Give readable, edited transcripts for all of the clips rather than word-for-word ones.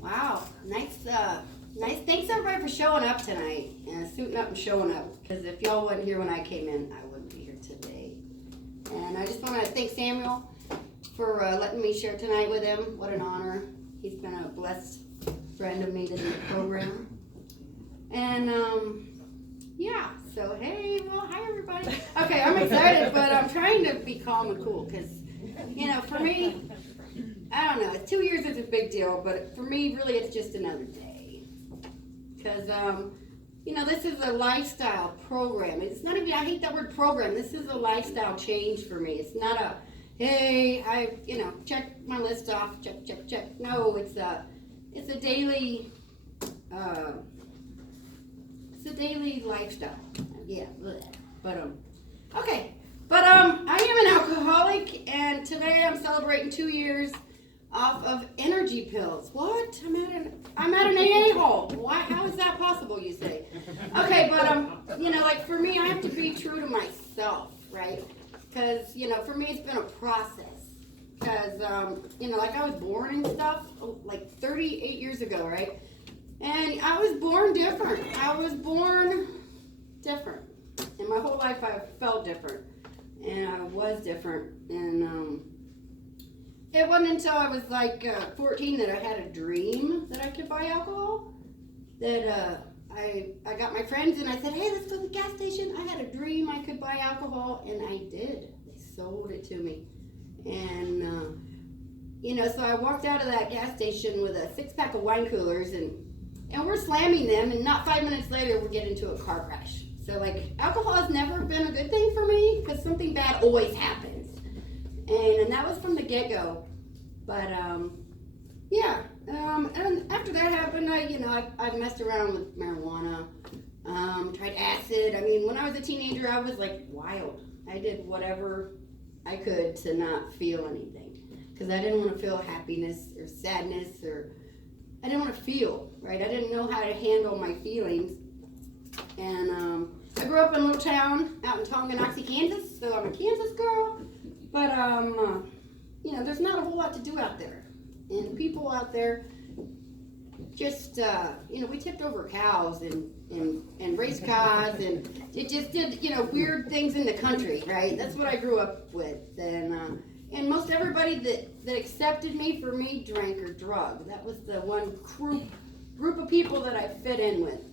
Wow, nice. Thanks everybody for showing up tonight and suiting up and showing up. Because if y'all wasn't here when I came in, I wouldn't be here today. And I just want to thank Samuel for letting me share tonight with him. What an honor. He's been a blessed friend of me to the program. And yeah. So hey, well, hi everybody. Okay, I'm excited, but I'm trying to be calm and cool because for me. I don't know, 2 years is a big deal, but for me, really, it's just another day. Because, this is a lifestyle program. It's not even, I hate that word program. This is a lifestyle change for me. It's not a, hey, check my list off, check. No, it's a daily, lifestyle. Yeah, but, okay. But, I am an alcoholic, and today I'm celebrating 2 years off of energy pills. What? I'm at an AA hall. Why? How is that possible, you say? Okay, but for me, I have to be true to myself, right? Because for me, it's been a process. Because I was born and stuff, 38 years ago, right? And I was born different. And my whole life I felt different, and I was different, and it wasn't until I was 14 that I had a dream that I could buy alcohol. That I got my friends and I said, hey, let's go to the gas station. I had a dream I could buy alcohol, and I did. They sold it to me. And, so I walked out of that gas station with a 6-pack of wine coolers, and we're slamming them, and not 5 minutes later, we're getting into a car crash. So, alcohol has never been a good thing for me because something bad always happens. And that was from the get-go. But, and after that happened, I messed around with marijuana, tried acid. I mean, when I was a teenager, I was, wild. I did whatever I could to not feel anything. Because I didn't want to feel happiness or sadness, or I didn't want to feel, right? I didn't know how to handle my feelings. And I grew up in a little town out in Tonganoxie, Kansas, so I'm a Kansas girl. But, there's not a whole lot to do out there. And people out there just, we tipped over cows and raced cars, and it just did, weird things in the country, right? That's what I grew up with. And most everybody that accepted me for me drank or drug. That was the one group of people that I fit in with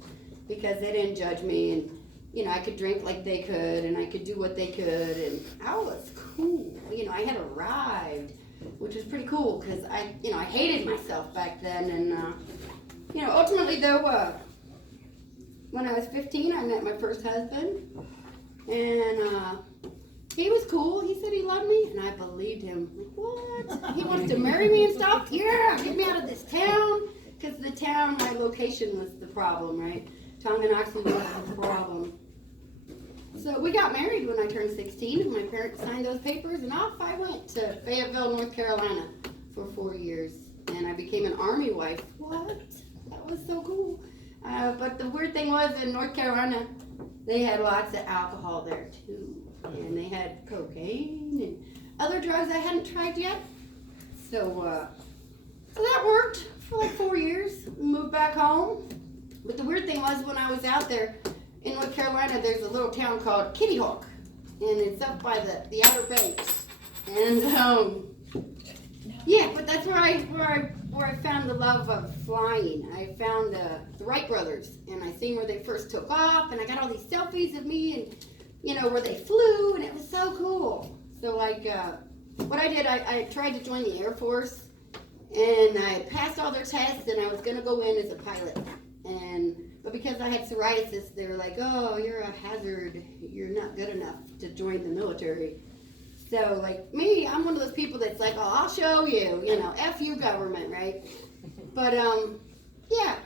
because they didn't judge me, and I could drink like they could, and I could do what they could, and I was cool. I had arrived, which was pretty cool because I hated myself back then. And, ultimately, though, when I was 15, I met my first husband, and he was cool. He said he loved me, and I believed him. What? He wants to marry me and stuff? Yeah, get me out of this town, because the town, my location was the problem, right? Tonganoxie was the problem. So we got married when I turned 16, and my parents signed those papers, and off I went to Fayetteville, North Carolina for 4 years, and I became an Army wife. What? That was so cool. But the weird thing was, in North Carolina, they had lots of alcohol there too, and they had cocaine and other drugs I hadn't tried yet. So that worked for 4 years. We moved back home. But the weird thing was, when I was out there, in North Carolina, there's a little town called Kitty Hawk, and it's up by the Outer Banks. And but that's where I found the love of flying. I found the Wright brothers, and I seen where they first took off, and I got all these selfies of me, and where they flew, and it was so cool. So what I did, I tried to join the Air Force, and I passed all their tests, and I was gonna go in as a pilot, But because I had psoriasis, they were like, oh, you're a hazard. You're not good enough to join the military. So, me, I'm one of those people that's like, oh, I'll show you, F you government, right? But, yeah.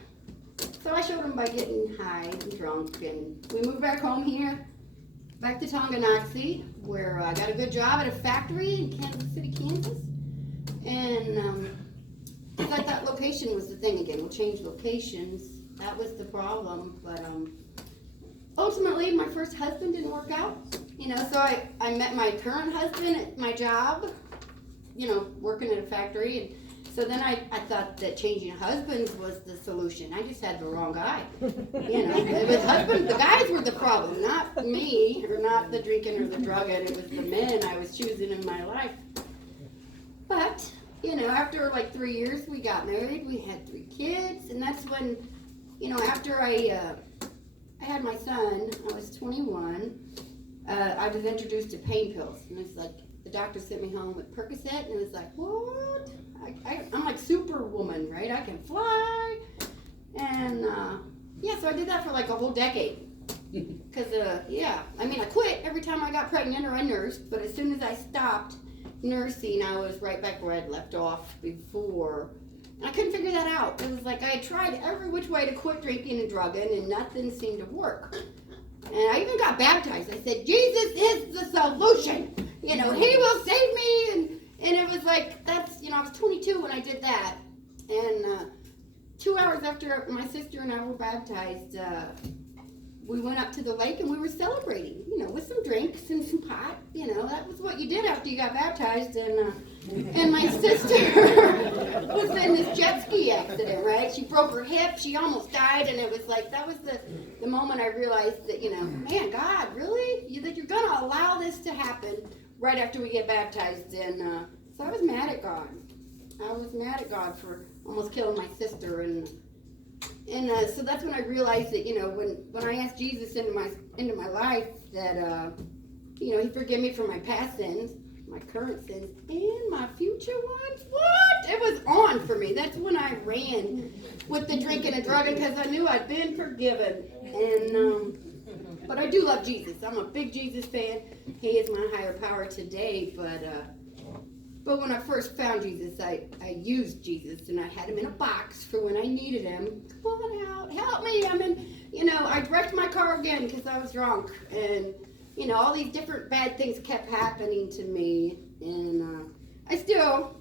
So I showed them by getting high and drunk, and we moved back home here, back to Tonganoxie, where I got a good job at a factory in Kansas City, Kansas. And I thought location was the thing again. We'll change locations. That was the problem, but ultimately my first husband didn't work out, so I met my current husband at my job, working at a factory, and So then I thought that changing husbands was the solution. I just had the wrong guy. It was husbands, the guys were the problem, not me, or not the drinking or the drugging. It was the men I was choosing in my life. But, after like 3 years, we got married, we had 3 kids, and that's when, after I had my son, I was 21, I was introduced to pain pills, and it's like, the doctor sent me home with Percocet, and it was like, what? I'm like Superwoman, right? I can fly, and so I did that for like a whole decade, because I quit every time I got pregnant or I nursed, but as soon as I stopped nursing, I was right back where I'd left off before. I couldn't figure that out. It was like I had tried every which way to quit drinking and drugging, and nothing seemed to work. And I even got baptized. I said, Jesus is the solution. He will save me. And it was like, I was 22 when I did that. And 2 hours after my sister and I were baptized, we went up to the lake and we were celebrating, with some drinks and some pot. That was what you did after you got baptized. And my sister was in this jet ski accident, right? She broke her hip. She almost died. And it was like, that was the moment I realized that, man, God, really? That you're going to allow this to happen right after we get baptized. And so I was mad at God. I was mad at God for almost killing my sister. And so that's when I realized that, when I asked Jesus into my life, that, he forgave me for my past sins, my current sins, and my future ones. What? It was on for me. That's when I ran with the drinking and drugging, because I knew I'd been forgiven. And but I do love Jesus. I'm a big Jesus fan. He is my higher power today. But when I first found Jesus, I used Jesus, and I had him in a box for when I needed him. Come on out, help me. I wrecked my car again because I was drunk, and all these different bad things kept happening to me, and I still,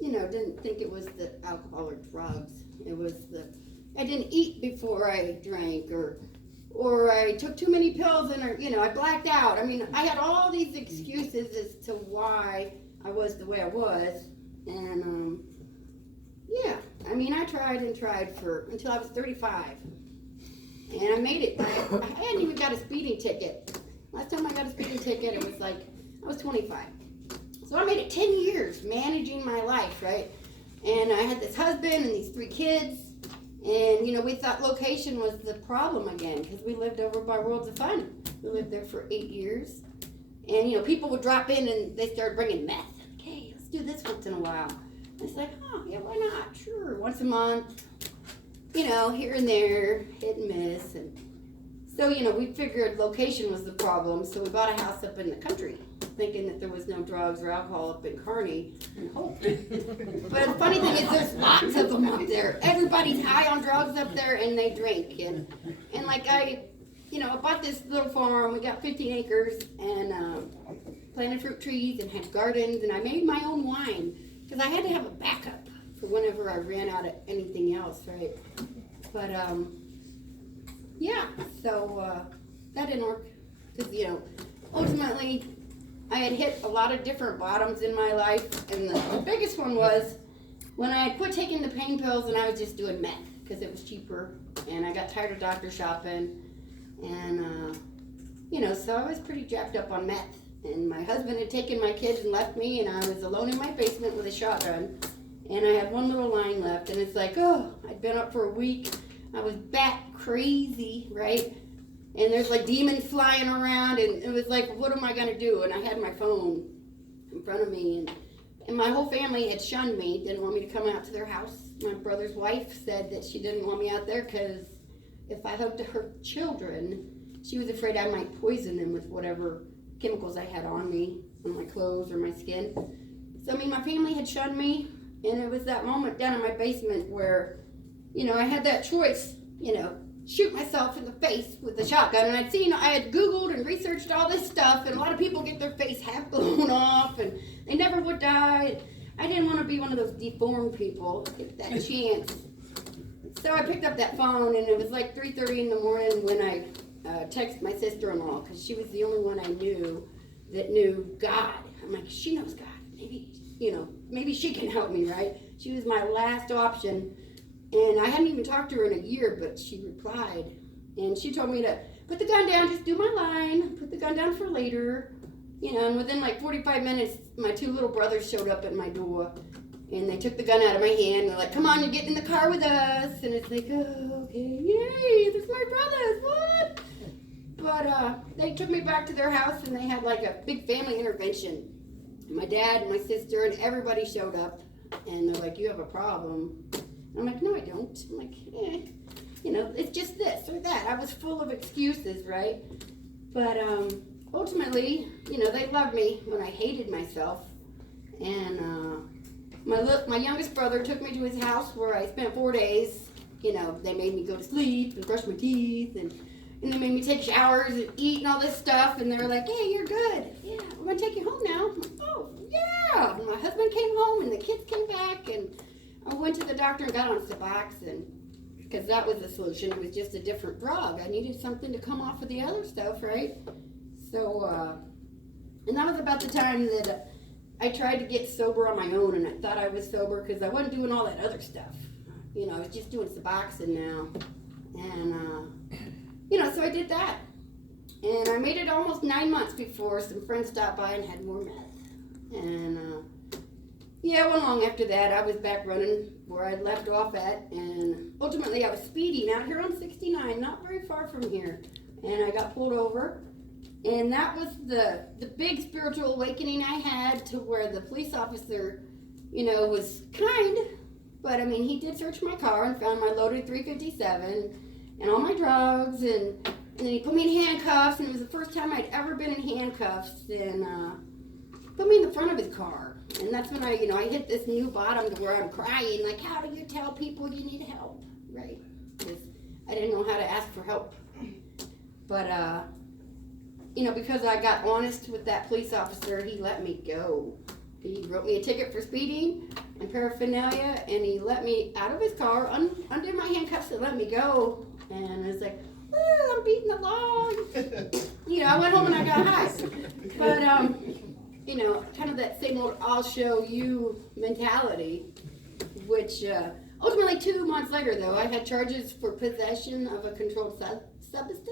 didn't think it was the alcohol or drugs. It was I didn't eat before I drank, or I took too many pills, and I blacked out. I had all these excuses as to why I was the way I was, and I tried and tried until I was 35, and I made it. I hadn't even got a speeding ticket. Last time I got a speeding ticket, it was like, I was 25. So I made it 10 years managing my life, right? And I had this husband and these 3 kids, and we thought location was the problem again, because we lived over by Worlds of Fun. We lived there for 8 years, and people would drop in and they started bringing meth. Okay, let's do this once in a while. And it's like, yeah, why not? Sure, once a month, here and there, hit and miss. And so, we figured location was the problem, so we bought a house up in the country, thinking that there was no drugs or alcohol up in Kearney, and hoped. But the funny thing is, there's lots of them up there. Everybody's high on drugs up there, and they drink. And like I bought this little farm. We got 15 acres, and planted fruit trees, and had gardens, and I made my own wine, because I had to have a backup for whenever I ran out of anything else, right? But, so that didn't work, because, ultimately, I had hit a lot of different bottoms in my life, and the biggest one was when I had quit taking the pain pills and I was just doing meth, because it was cheaper, and I got tired of doctor shopping, and, so I was pretty jacked up on meth, and my husband had taken my kids and left me, and I was alone in my basement with a shotgun, and I had one little line left, and it's like, I'd been up for a week, I was bat crazy, right? And there's like demons flying around, and it was like, what am I gonna do? And I had my phone in front of me, and my whole family had shunned me, didn't want me to come out to their house. My brother's wife said that she didn't want me out there because if I hugged her children, she was afraid I might poison them with whatever chemicals I had on me, on my clothes or my skin. So, my family had shunned me, and it was that moment down in my basement where, I had that choice, shoot myself in the face with a shotgun. And I had Googled and researched all this stuff, and a lot of people get their face half blown off, and they never would die. I didn't want to be one of those deformed people, get that chance. So I picked up that phone, and it was like 3:30 in the morning when I texted my sister-in-law, because she was the only one I knew that knew God. I'm like, she knows God. Maybe she can help me, right? She was my last option. And I hadn't even talked to her in a year, but she replied. And she told me to put the gun down, just do my line, put the gun down for later. And within like 45 minutes, my 2 little brothers showed up at my door. And they took the gun out of my hand. They're like, come on, you're getting in the car with us. And it's like, oh, okay, yay, there's my brothers, what? But they took me back to their house, and they had like a big family intervention. My dad and my sister and everybody showed up. And they're like, you have a problem. And I'm like, no, I don't. I'm like, it's just this or that. I was full of excuses, right? But ultimately, they loved me when I hated myself. And my youngest brother took me to his house where I spent 4 days. They made me go to sleep and brush my teeth, and they made me take showers and eat and all this stuff. And they were like, hey, you're good. Yeah, we're going to take you home now. I'm like, oh, yeah. And my husband came home, and the kids came back, and I went to the doctor and got on Suboxone, because that was the solution. It was just a different drug. I needed something to come off of the other stuff, right? So, and that was about the time that I tried to get sober on my own, and I thought I was sober because I wasn't doing all that other stuff. I was just doing Suboxone now. And, so I did that. And I made it almost 9 months before some friends stopped by and had more meth. And, it went long after that. I was back running where I'd left off at, and ultimately I was speeding out here on 69, not very far from here. And I got pulled over. And that was the big spiritual awakening I had, to where the police officer, was kind, but he did search my car and found my loaded 357 and all my drugs, and then he put me in handcuffs, and it was the first time I'd ever been in handcuffs, and put me in the front of his car. And that's when I hit this new bottom to where I'm crying, like, how do you tell people you need help, right? Because I didn't know how to ask for help. But, because I got honest with that police officer, he let me go. He wrote me a ticket for speeding and paraphernalia, and he let me out of his car, undid my handcuffs, and let me go. And it's like, well, I'm beating the law. I went home and I got high. But, kind of that same old I'll show you mentality, which ultimately 2 months later, though, I had charges for possession of a controlled substance.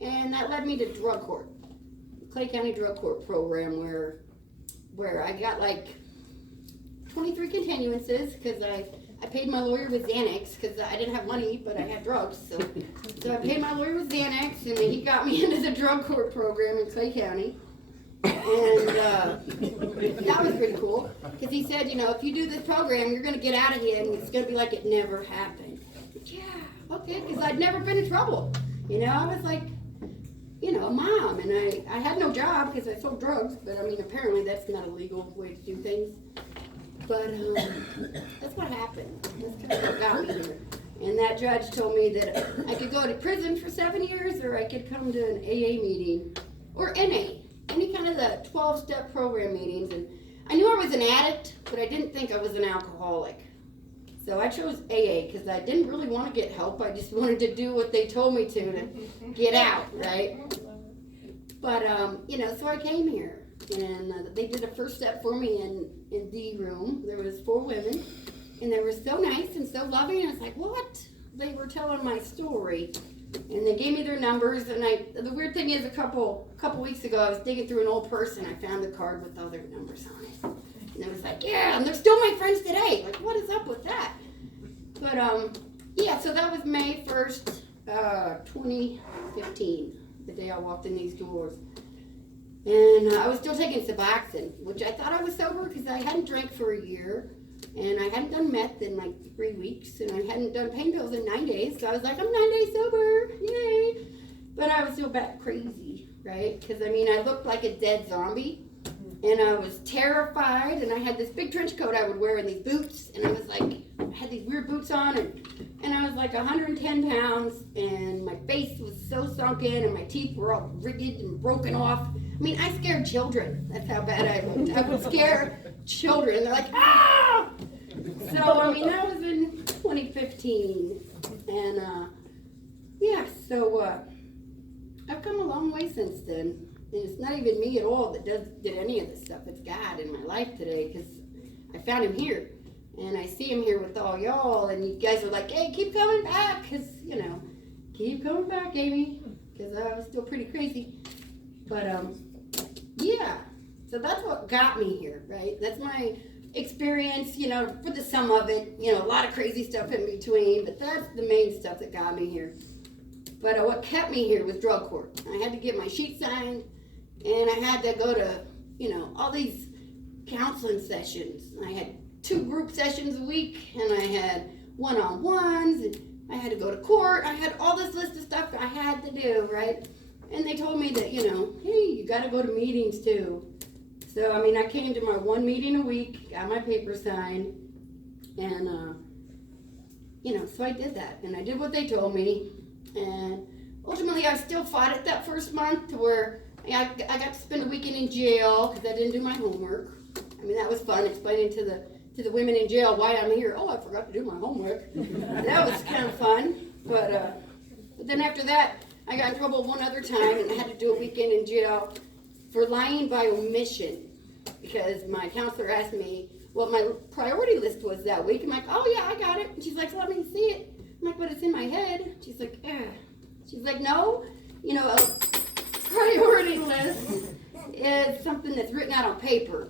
And that led me to drug court, Clay County Drug Court program, where I got like 23 continuances, because I paid my lawyer with Xanax, because I didn't have money, but I had drugs. So I paid my lawyer with Xanax, and then he got me into the drug court program in Clay County. And that was pretty cool, because he said, if you do this program, you're going to get out of here, and it's going to be like it never happened. Yeah, okay, because I'd never been in trouble. I was like, a mom, and I had no job because I sold drugs, but apparently that's not a legal way to do things. But that's what happened. That's kind of what got me here. And that judge told me that I could go to prison for 7 years, or I could come to an AA meeting, or NA, any kind of the 12-step program meetings. And I knew I was an addict, but I didn't think I was an alcoholic. So I chose AA because I didn't really want to get help. I just wanted to do what they told me to get out, right? But, so I came here, and they did a first step for me in D room. There was 4 women, and they were so nice and so loving. And I was like, what? They were telling my story, and they gave me their numbers. And the weird thing is, a couple weeks ago, I was digging through an old purse, and I found the card with all their numbers on it. And I was like, yeah, and they're still my friends today. Like, what is up with that? But, so that was May 1st, 2015, the day I walked in these doors. And I was still taking Suboxone, which I thought I was sober because I hadn't drank for a year. And I hadn't done meth in like 3 weeks. And I hadn't done pain pills in 9 days. So I was like, I'm 9 days sober. Yay. But I was still back crazy, right? Because, I looked like a dead zombie. And I was terrified, and I had this big trench coat I would wear and these boots, and I was like, I had these weird boots on, and I was like 110 pounds, and my face was so sunk in, and my teeth were all rigged and broken off. I scared children. That's how bad I looked. I would scare children. They're like, ah! So, that was in 2015, and, I've come a long way since then. And it's not even me at all that did any of this stuff. It's God in my life today, because I found him here. And I see him here with all y'all, and you guys are like, hey, keep coming back, because, keep coming back, Amy, because I was still pretty crazy. But, yeah, so that's what got me here, right? That's my experience, for the sum of it, a lot of crazy stuff in between, but that's the main stuff that got me here. But what kept me here was drug court. I had to get my sheet signed, and I had to go to, all these counseling sessions. I had 2 group sessions a week, and I had one-on-ones, and I had to go to court. I had all this list of stuff I had to do, right? And they told me that, hey, you got to go to meetings too. So, I came to my 1 meeting a week, got my paper signed, and, so I did that. And I did what they told me. And ultimately, I still fought it that first month to where I got to spend a weekend in jail because I didn't do my homework. That was fun, explaining to the women in jail why I'm here. Oh, I forgot to do my homework. That was kind of fun. But then after that, I got in trouble one other time, and I had to do a weekend in jail for lying by omission, because my counselor asked me what my priority list was that week. I'm like, oh yeah, I got it. And she's like, let me see it. I'm like, but it's in my head. She's like, She's like, no, a priority list is something that's written out on paper.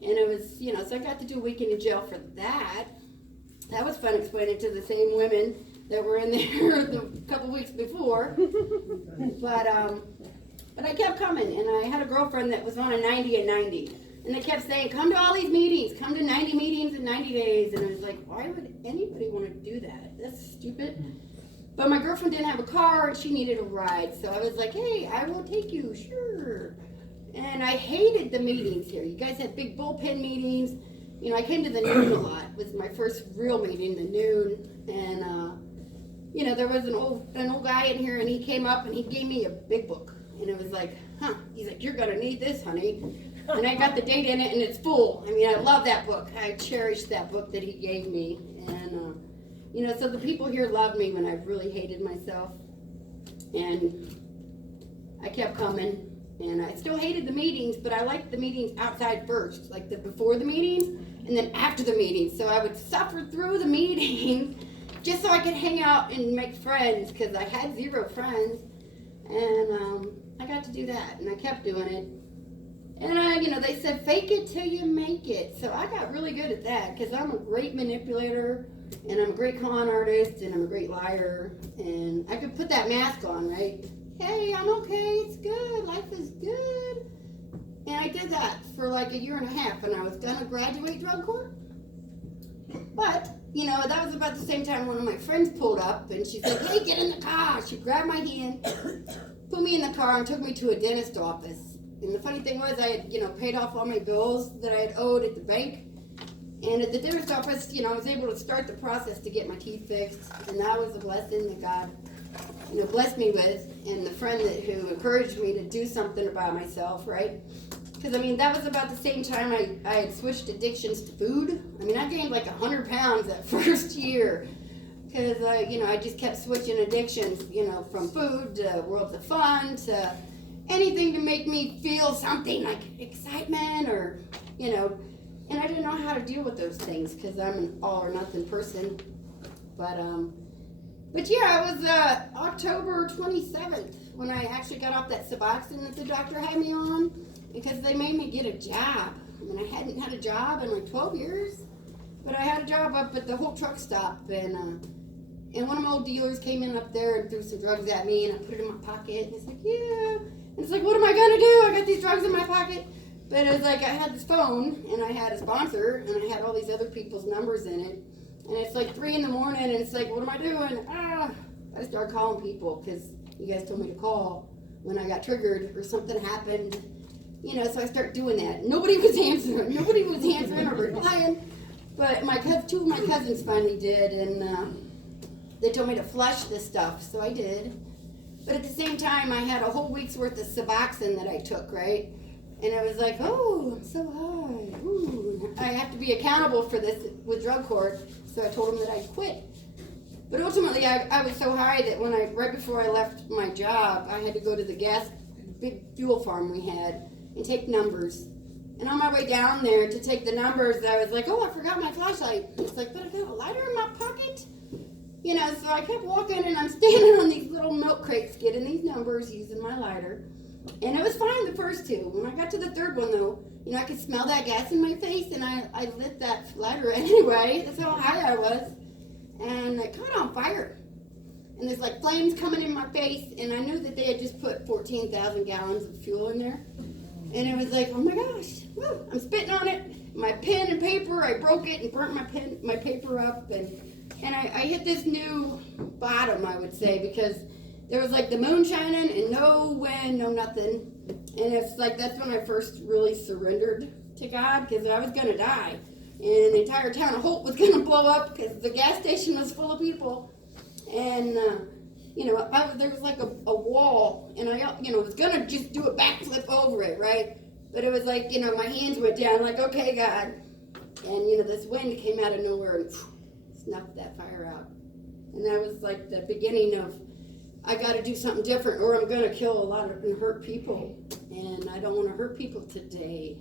And it was, so I got to do a weekend in jail for that. That was fun, explaining to the same women that were in there the couple weeks before. But I kept coming, and I had a girlfriend that was on a 90 and 90. And they kept saying, come to all these meetings, come to 90 meetings in 90 days. And I was like, why would anybody want to do that? That's stupid. But my girlfriend didn't have a car, and she needed a ride. So I was like, hey, I will take you, sure. And I hated the meetings here. You guys had big bullpen meetings. I came to the noon a lot. It was my first real meeting, the noon. And, there was an old guy in here, and he came up, and he gave me a big book. And it was like, he's like, you're going to need this, honey. And I got the date in it, and it's full. I love that book. I cherish that book that he gave me. And, so the people here loved me when I really hated myself. And I kept coming. And I still hated the meetings, but I liked the meetings outside first, like before the meetings, and then after the meetings. So I would suffer through the meetings just so I could hang out and make friends, because I had 0 friends. And I got to do that, and I kept doing it. And they said, fake it till you make it. So I got really good at that, because I'm a great manipulator, and I'm a great con artist, and I'm a great liar. And I could put that mask on, right? Hey, I'm okay, it's good, life is good. And I did that for like 1.5 years, and I was gonna graduate drug court. But, that was about the same time one of my friends pulled up, and she said, hey, get in the car. She grabbed my hand, put me in the car, and took me to a dentist office. And the funny thing was, I had, paid off all my bills that I had owed at the bank. And at the dentist office, I was able to start the process to get my teeth fixed. And that was a blessing that God blessed me with, and the friend who encouraged me to do something about myself, right? Because, that was about the same time I had switched addictions to food. I gained like 100 pounds that first year, because, I just kept switching addictions, from food to Worlds of Fun to anything to make me feel something like excitement or, and I didn't know how to deal with those things, because I'm an all or nothing person. But yeah, it was October 27th when I actually got off that Suboxone that the doctor had me on, because they made me get a job. I hadn't had a job in like 12 years, but I had a job up at the whole truck stop, and one of my old dealers came in up there and threw some drugs at me, and I put it in my pocket, and it's like, yeah. And it's like, what am I gonna do? I got these drugs in my pocket. But it was like, I had this phone, and I had a sponsor, and I had all these other people's numbers in it. And it's like 3 a.m, and it's like, what am I doing? I started calling people, because you guys told me to call when I got triggered or something happened. So I started doing that. Nobody was answering or replying. But 2 of my cousins finally did, and they told me to flush this stuff, so I did. But at the same time, I had a whole week's worth of Suboxone that I took, right? And it was like, oh, I'm so high. Ooh. I have to be accountable for this with drug court, so I told them that I'd quit. But ultimately, I was so high that right before I left my job, I had to go to the big fuel farm we had, and take numbers. And on my way down there to take the numbers, I was like, oh, I forgot my flashlight. It's like, but I got a lighter in my pocket. You know, so I kept walking, and I'm standing on these little milk crates getting these numbers using my lighter. And it was fine the first two. When I got to the third one, though, you know, I could smell that gas in my face, and I lit that lighter anyway. That's how high I was. And it caught on fire. And there's like flames coming in my face, and I knew that they had just put 14,000 gallons of fuel in there. And it was like, oh my gosh, woo, I'm spitting on it. My pen and paper, I broke it and burnt my paper up. And I hit this new bottom, I would say, because there was like the moon shining and no wind, no nothing. And it's like, that's when I first really surrendered to God, because I was going to die. And the entire town of Holt was going to blow up because the gas station was full of people. And, you know, there was like a wall, and I, you know, was going to just do a backflip over it, right? But it was like, you know, my hands went down, like, okay, God. And, you know, this wind came out of nowhere and snuffed that fire out. And that was like the beginning of, I got to do something different, or I'm going to kill a lot of and hurt people. And I don't want to hurt people today.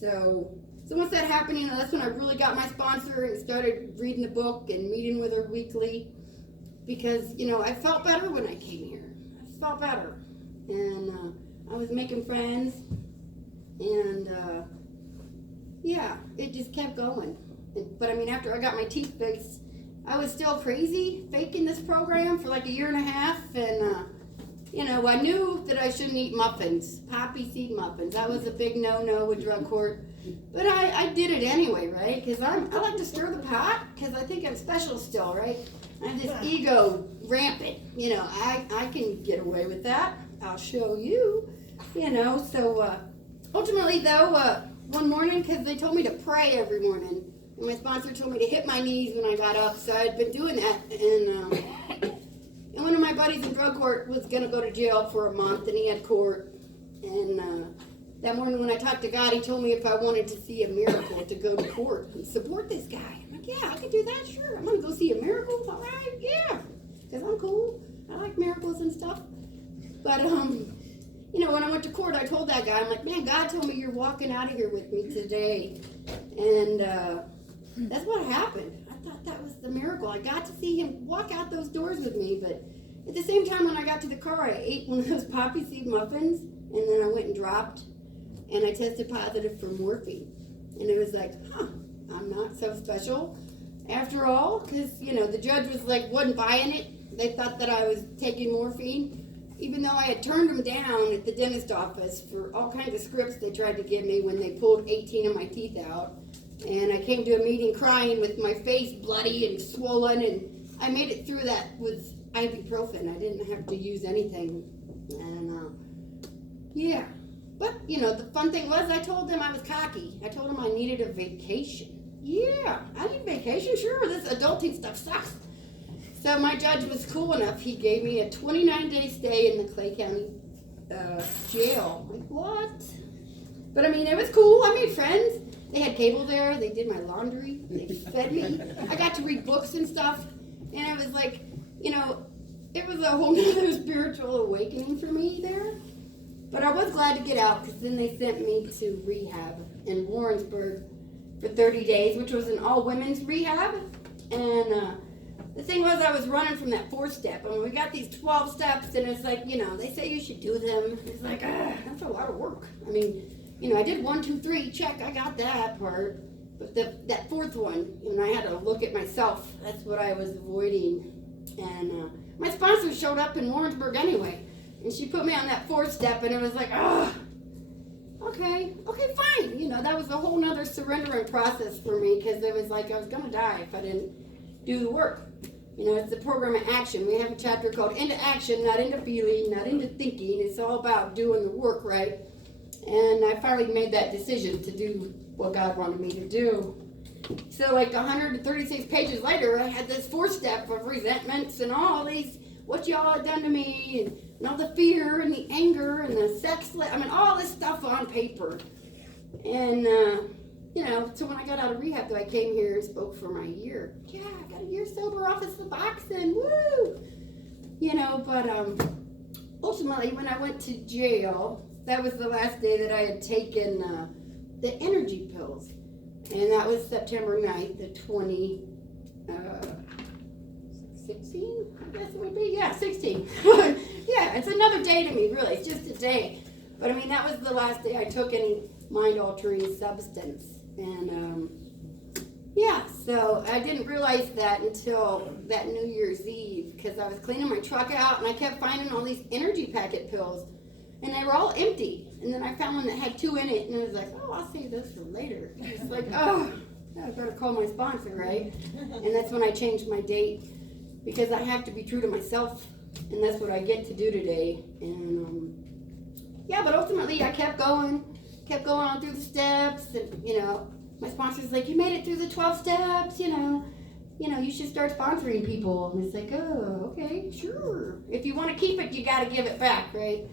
So once that happened, you know, that's when I really got my sponsor and started reading the book and meeting with her weekly. Because, you know, I felt better when I came here. I felt better. And I was making friends. And, yeah, it just kept going. But, I mean, after I got my teeth fixed, I was still crazy faking this program for like a year and a half. And, you know, I knew that I shouldn't eat muffins, poppy seed muffins. That was a big no-no with drug court. But I did it anyway, right? Because I like to stir the pot because I think I'm special still, right? I have this ego rampant. You know, I can get away with that. I'll show you. You know, so ultimately, though, one morning, because they told me to pray every morning, and my sponsor told me to hit my knees when I got up, so I'd been doing that. And one of my buddies in drug court was going to go to jail for a month, and he had court. And that morning when I talked to God, he told me if I wanted to see a miracle to go to court and support this guy. I'm like, yeah, I can do that, sure. I'm going to go see a miracle, all right, yeah. Because I'm cool. I like miracles and stuff. But, you know, when I went to court, I told that guy, I'm like, man, God told me you're walking out of here with me today. And that's what happened. I thought that was the miracle. I got to see him walk out those doors with me. But at the same time, when I got to the car, I ate one of those poppy seed muffins. And then I went and dropped. And I tested positive for morphine. And it was like, huh, I'm not so special after all. Because, you know, the judge was like, wasn't buying it. They thought that I was taking morphine. Even though I had turned them down at the dentist office for all kinds of scripts they tried to give me when they pulled 18 of my teeth out. And I came to a meeting crying with my face bloody and swollen. And I made it through that with ibuprofen. I didn't have to use anything. And, yeah. But, you know, the fun thing was I told them I was cocky. I told them I needed a vacation. Yeah, I need vacation. Sure, this adulting stuff sucks. So my judge was cool enough. He gave me a 29-day stay in the Clay County jail. Like, what? But, I mean, it was cool. I made friends. They had cable there. They did my laundry. They fed me. I got to read books and stuff. And it was like, you know, it was a whole other spiritual awakening for me there. But I was glad to get out because then they sent me to rehab in Warrensburg for 30 days, which was an all-women's rehab. And the thing was I was running from that 4-step. I mean, we got these 12 steps, and it's like, you know, they say you should do them. It's like, that's a lot of work. I mean, you know, I did 1, 2, 3, check, I got that part. But that fourth one, you know, I had to look at myself. That's what I was avoiding. And my sponsor showed up in Warrensburg anyway. And she put me on that 4th step, and it was like, okay, fine. You know, that was a whole nother surrendering process for me because it was like I was going to die if I didn't do the work. You know, it's the program of action. We have a chapter called Into Action, not into feeling, not into thinking. It's all about doing the work, right? And I finally made that decision to do what God wanted me to do. So like 136 pages later, I had this 4th step of resentments and all these, what y'all had done to me, and all the fear and the anger and the sex, I mean, all this stuff on paper. And, you know, so when I got out of rehab, though, I came here and spoke for my year. Yeah, I got a year sober off of Suboxone, woo! You know, but ultimately, when I went to jail, that was the last day that I had taken the energy pills. And that was September 9th, the 2016, I guess it would be. Yeah, 16. Yeah, it's another day to me, really. It's just a day. But I mean, that was the last day I took any mind-altering substance. And yeah, so I didn't realize that until that New Year's Eve, because I was cleaning my truck out and I kept finding all these energy packet pills, and they were all empty. And then I found one that had 2 in it, and I was like, oh, I'll save this for later. It's like, oh, I better call my sponsor, right? And that's when I changed my date, because I have to be true to myself, and that's what I get to do today. And yeah, but ultimately I kept going on through the steps, and my sponsor's like, you made it through the 12 steps, you should start sponsoring people. And it's like, oh, okay, sure. If you want to keep it, you got to give it back, right?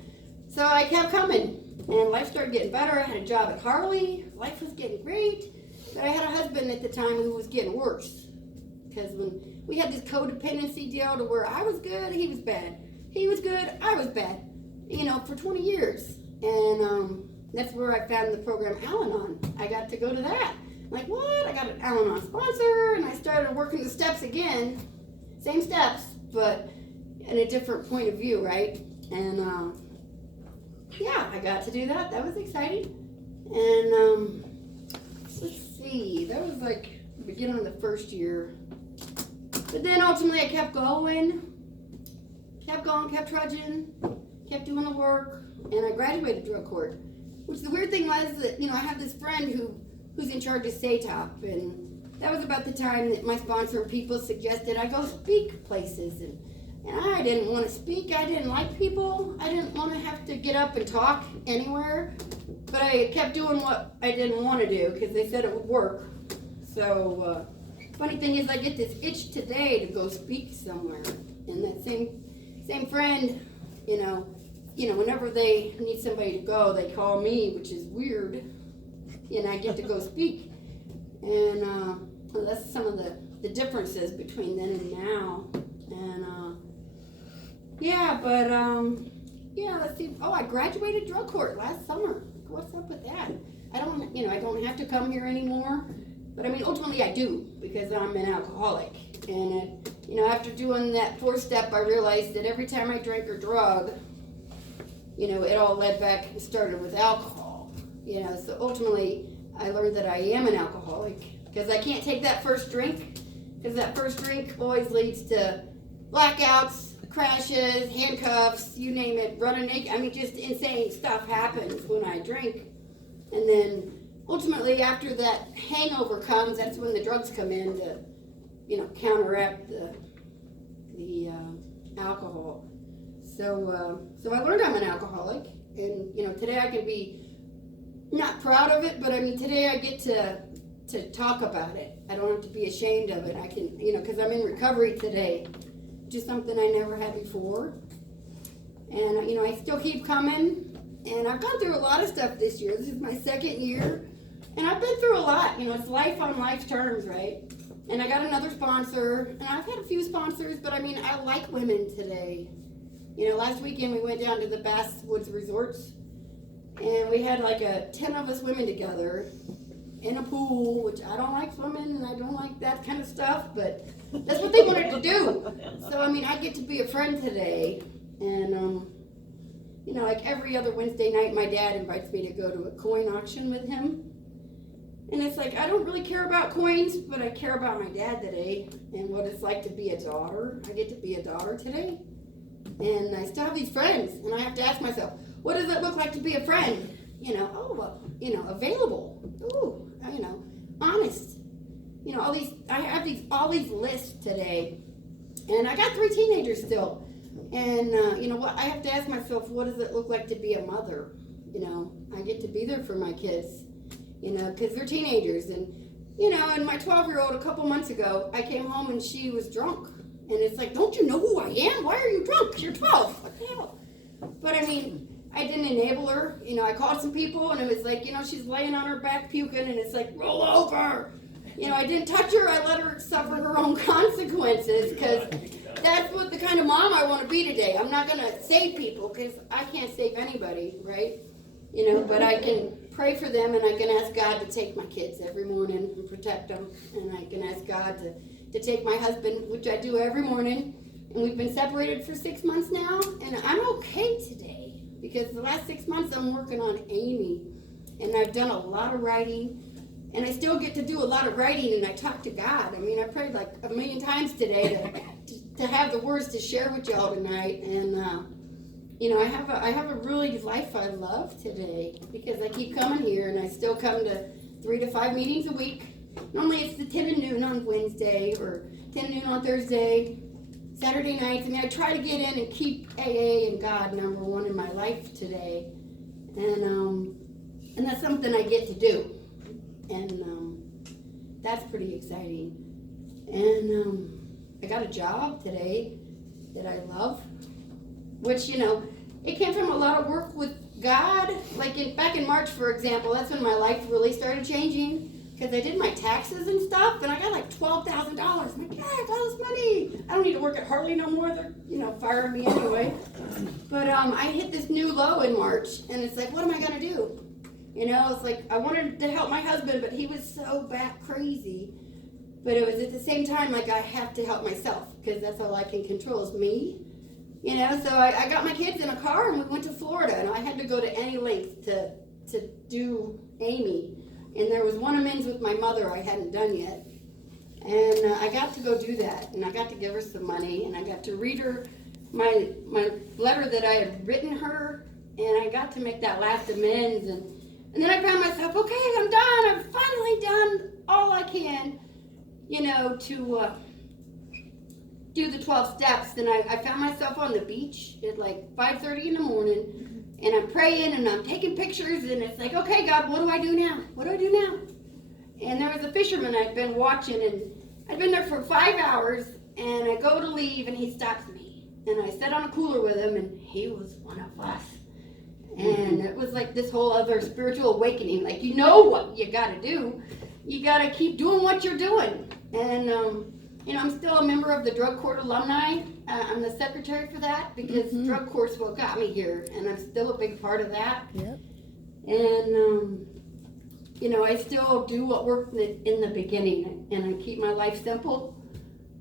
So I kept coming, and life started getting better. I had a job at Harley. Life was getting great. But I had a husband at the time who was getting worse. Because when we had this codependency deal to where I was good, he was bad. He was good, I was bad. For 20 years. And that's where I found the program Al-Anon. I got to go to that. I'm like, what? I got an Al-Anon sponsor, and I started working the steps again. Same steps, but in a different point of view, right? And yeah, I got to do that. That was exciting. And let's see, that was like the beginning of the first year. But then ultimately I kept going, kept trudging, kept doing the work, and I graduated drug court. Which the weird thing was that, I have this friend who's in charge of SATOP, and that was about the time that my sponsor and people suggested I go speak places, and I didn't want to speak. I didn't like people. I didn't want to have to get up and talk anywhere, but I kept doing what I didn't want to do because they said it would work. So funny thing is, I get this itch today to go speak somewhere, and that same friend, whenever they need somebody to go, they call me, which is weird, and I get to go speak. And well, that's some of the differences between then and now. And yeah, but yeah, let's see. Oh, I graduated drug court last summer. What's up with that? I don't have to come here anymore. But I mean, ultimately I do, because I'm an alcoholic. And after doing that 4th step, I realized that every time I drank or drug, it all led back and started with alcohol. So ultimately, I learned that I am an alcoholic, because I can't take that first drink, because that first drink always leads to blackouts, crashes, handcuffs, you name it, running naked. I mean, just insane stuff happens when I drink. And then ultimately, after that hangover comes, that's when the drugs come in to, counteract the alcohol. So I learned I'm an alcoholic, and today I can be not proud of it, but I mean today I get to talk about it. I don't have to be ashamed of it. I can, because I'm in recovery today, which is something I never had before. And I still keep coming, and I've gone through a lot of stuff this year. This is my 2nd year, and I've been through a lot. It's life on life's terms, right? And I got another sponsor, and I've had a few sponsors, but I mean, I like women today. Last weekend we went down to the Bass Woods Resorts, and we had like 10 of us women together in a pool, which I don't like swimming, and I don't like that kind of stuff, but that's what they wanted to do. So, I mean, I get to be a friend today, and, like every other Wednesday night, my dad invites me to go to a coin auction with him. And it's like, I don't really care about coins, but I care about my dad today and what it's like to be a daughter. I get to be a daughter today. And I still have these friends, and I have to ask myself, what does it look like to be a friend? Available. Ooh, honest. I have all these lists today, and I got 3 teenagers still. And I have to ask myself, what does it look like to be a mother? I get to be there for my kids, because they're teenagers. And and my 12-year-old a couple months ago, I came home and she was drunk. And it's like, don't you know who I am? Why are you drunk? You're 12. What the hell? But I mean, I didn't enable her. I called some people, and it was like, she's laying on her back puking, and it's like, roll over. I didn't touch her. I let her suffer her own consequences, because that's what the kind of mom I want to be today. I'm not going to save people, because I can't save anybody, right? But I can pray for them, and I can ask God to take my kids every morning and protect them. And I can ask God to take my husband, which I do every morning. And we've been separated for 6 months now, and I'm okay today because the last 6 months I'm working on Amy, and I've done a lot of writing, and I still get to do a lot of writing, and I talk to God. I mean, I prayed like a million times today to have the words to share with y'all tonight, and I have a really life I love today because I keep coming here, and I still come to 3 to 5 meetings a week. Normally it's the 10 to noon on Wednesday or 10 to noon on Thursday, Saturday nights. I mean, I try to get in and keep AA and God number one in my life today, and that's something I get to do, and that's pretty exciting. And I got a job today that I love, which, it came from a lot of work with God. Like back in March, for example, that's when my life really started changing because I did my taxes and stuff, and I got like $12,000. I'm like, yeah, all this money. I don't need to work at Harley no more. They're, firing me anyway. But I hit this new low in March, and it's like, what am I going to do? It's like I wanted to help my husband, but he was so bat crazy. But it was at the same time like I have to help myself because that's all I can control is me. So I got my kids in a car and we went to Florida, and I had to go to any length to do Amy. And there was one amends with my mother I hadn't done yet. And I got to go do that, and I got to give her some money, and I got to read her my letter that I had written her, and I got to make that last amends. And then I found myself, okay, I'm done. I've finally done all I can, to do the 12 steps. And I found myself on the beach at like 5:30 in the morning, and I'm praying and I'm taking pictures, and it's like, okay, God, what do I do now? What do I do now? And there was a fisherman I'd been watching, and I'd been there for 5 hours, and I go to leave, and he stops me. And I sat on a cooler with him, and he was one of us. And it was like this whole other spiritual awakening. Like, what you got to do. You got to keep doing what you're doing. And, I'm still a member of the drug court alumni. I'm the secretary for that because drug court's what got me here, and I'm still a big part of that. Yep. And, I still do what worked in the beginning, and I keep my life simple,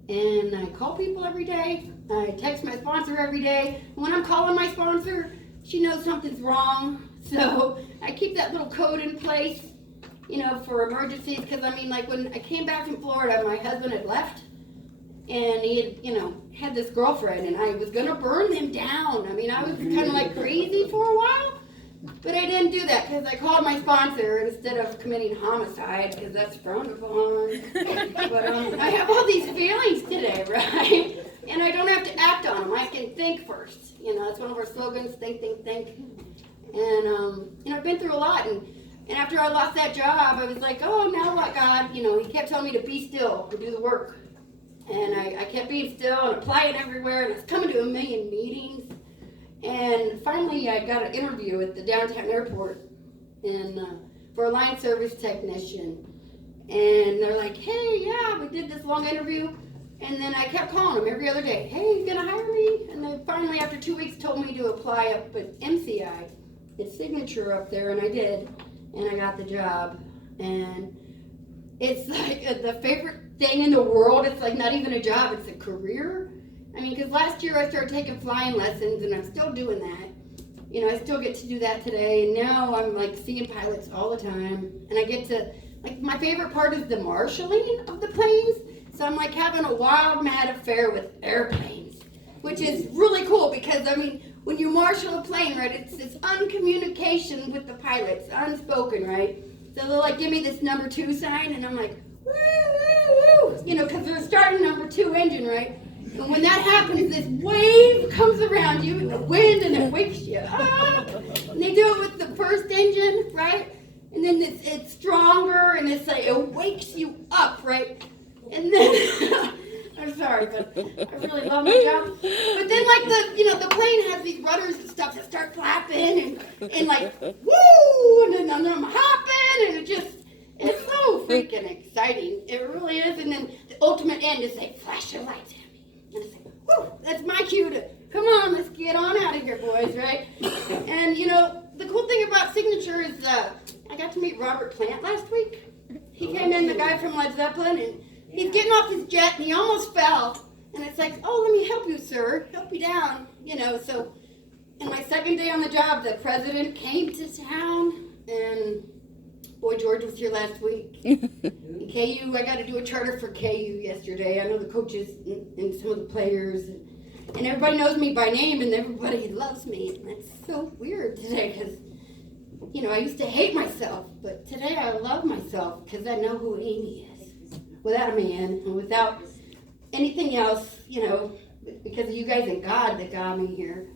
and I call people every day. I text my sponsor every day. When I'm calling my sponsor, she knows something's wrong, so I keep that little code in place, for emergencies, because, like when I came back from Florida, my husband had left, and he had, had this girlfriend, and I was going to burn them down. I was kind of like crazy for a while, but I didn't do that because I called my sponsor instead of committing homicide, because that's frowned upon. But I have all these feelings today, right? And I don't have to act on them. I can think first. That's one of our slogans, think, think, think. And, I've been through a lot, and after I lost that job, I was like, oh, now what, God? He kept telling me to be still and do the work. And I kept being still and applying everywhere, and I was coming to a million meetings. And finally, I got an interview at the downtown airport for a line service technician. And they're like, hey, yeah, we did this long interview. And then I kept calling them every other day. Hey, you gonna hire me? And they finally, after 2 weeks, told me to apply up at MCI. It's signature up there, and I did. And I got the job. And it's like the favorite thing in the world. It's like not even a job, it's a career. Because last year I started taking flying lessons, and I'm still doing that. I still get to do that today. And now I'm like seeing pilots all the time. And I get to, my favorite part is the marshaling of the planes. So I'm like having a wild, mad affair with airplanes, which is really cool because, when you marshal a plane, right, it's uncommunication with the pilots, unspoken, right? So they'll give me this number 2 sign, and I'm like, woo, woo, woo, because they're starting number 2 engine, right? And when that happens, this wave comes around you in the wind, and it wakes you up. And they do it with the first engine, right? And then it's stronger, and it's like it wakes you up, right? And then I'm sorry, but I really love my job. But then the plane has these rudders and stuff that start flapping and woo, and then I'm hopping, and it's so freaking exciting. It really is. And then the ultimate end is they flash their lights at me. And it's like, woo, that's my cue to come on, let's get on out of here, boys, right? And the cool thing about signature is I to meet Robert Plant last week? He came in, the guy from Led Zeppelin, and he's getting off his jet, and he almost fell. And it's like, oh, let me help you, sir. Help you down. So in my second day on the job, the president came to town, and Boy George was here last week. And KU, I got to do a charter for KU yesterday. I know the coaches and some of the players. And everybody knows me by name, and everybody loves me. And that's so weird today, because, I used to hate myself. But today I love myself, because I know who Amy is. Without a man, and without anything else, because of you guys and God that got me here.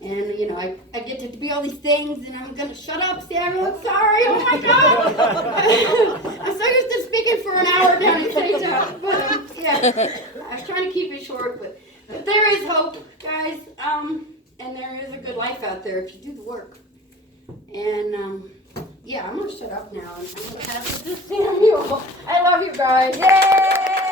And, I get to be all these things, and I'm going to shut up, Samuel. Sorry, oh my God. I'm so used to speaking for an hour down in K-Town. But, yeah, I was trying to keep it short, but there is hope, guys. And there is a good life out there if you do the work. And, I'm going to shut up now, and I'm going to pass it to Samuel. I love you guys. Yay!